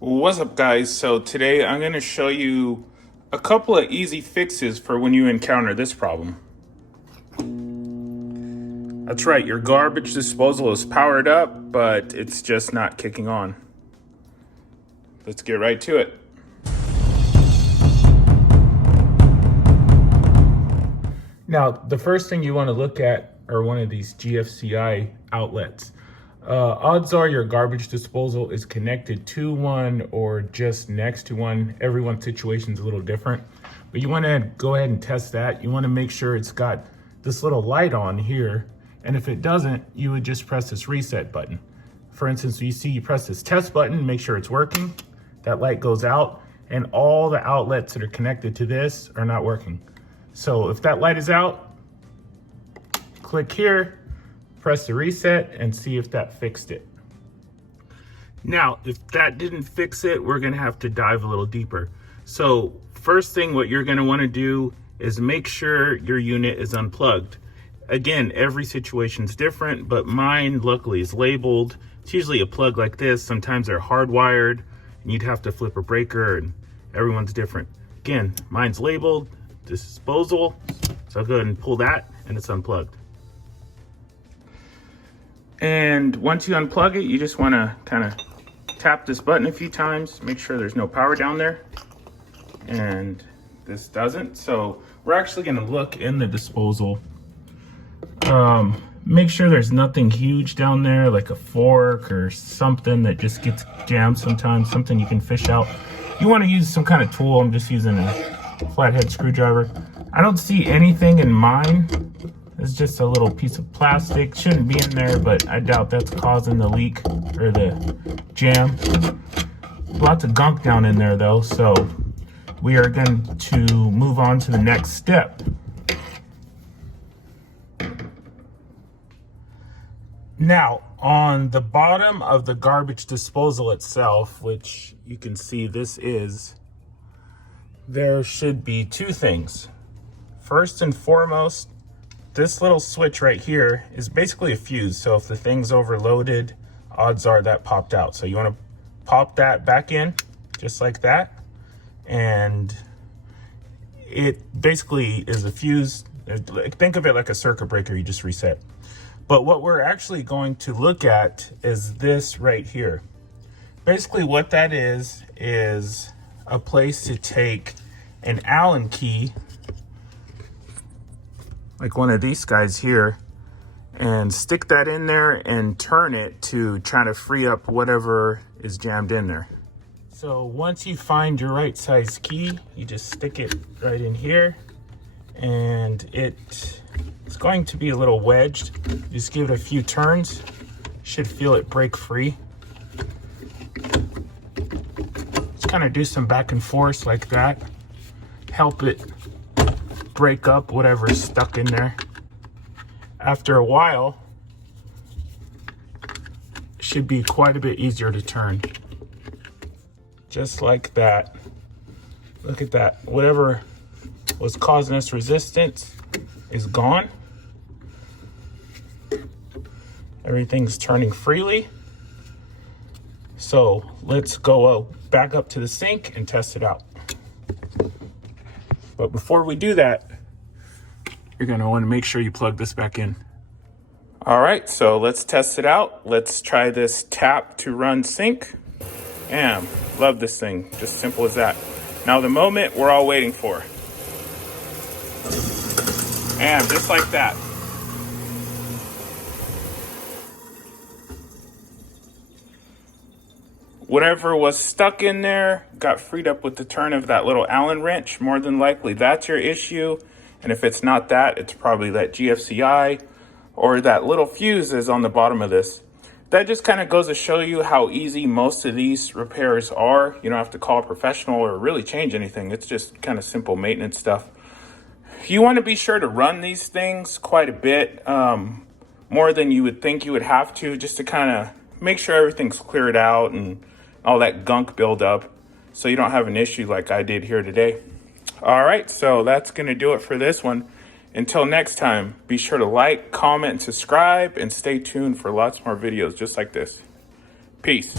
What's up, guys? So today I'm going to show you a couple of easy fixes for when you encounter this problem. That's right, your garbage disposal is powered up, but it's just not kicking on. Let's get right to it. Now, the first thing you want to look at are one of these GFCI outlets. Odds are your garbage disposal is connected to one or just next to one. Everyone's situation is a little different, but you want to go ahead and test that. You want to make sure it's got this little light on here, and if it doesn't, you would just press this reset button. For instance, you press this test button, make sure it's working. That light goes out, and all the outlets that are connected to this are not working. So if that light is out, click here, press the reset, and see if that fixed it. Now, if that didn't fix it, we're gonna have to dive a little deeper. So first thing, what you're gonna wanna do is make sure your unit is unplugged. Again, every situation's different, but mine luckily is labeled. It's usually a plug like this. Sometimes they're hardwired and you'd have to flip a breaker, and everyone's different. Again, mine's labeled disposal, so I'll go ahead and pull that and it's unplugged. And once you unplug it, you just want to kind of tap this button a few times, make sure there's no power down there. And this doesn't. So we're actually going to look in the disposal. Make sure there's nothing huge down there, like a fork or something that just gets jammed sometimes, something you can fish out. You want to use some kind of tool. I'm just using a flathead screwdriver. I don't see anything in mine. It's just a little piece of plastic. Shouldn't be in there, but I doubt that's causing the leak or the jam. Lots of gunk down in there though, so we are going to move on to the next step. Now, on the bottom of the garbage disposal itself, which you can see this is, there should be two things. First and foremost, this little switch right here is basically a fuse. So if the thing's overloaded, odds are that popped out. So you want to pop that back in just like that. And it basically is a fuse. Think of it like a circuit breaker you just reset. But what we're actually going to look at is this right here. Basically what that is a place to take an Allen key, like one of these guys here, and stick that in there and turn it to try to free up whatever is jammed in there. So once you find your right size key, you just stick it right in here, and it's going to be a little wedged. Just give it a few turns, should feel it break free. Just kind of do some back and forth like that, help it break up whatever's stuck in there. After a while, it should be quite a bit easier to turn. Just like that. Look at that. Whatever was causing us resistance is gone. Everything's turning freely. So let's go back up to the sink and test it out. But before we do that, you're going to want to make sure you plug this back in. All right, so let's test it out. Let's try this tap to run sink. And love this thing, just simple as that. Now the moment we're all waiting for. And just like that. Whatever was stuck in there got freed up with the turn of that little Allen wrench. More than likely that's your issue. And if it's not that, it's probably that GFCI or that little fuse is on the bottom of this. That just kind of goes to show you how easy most of these repairs are. You don't have to call a professional or really change anything. It's just kind of simple maintenance stuff. You want to be sure to run these things quite a bit, more than you would think you would have to, just to kind of make sure everything's cleared out and all that gunk build up, so you don't have an issue like I did here today. All right, so that's going to do it for this one. Until next time, be sure to like, comment, and subscribe, and stay tuned for lots more videos just like this. Peace.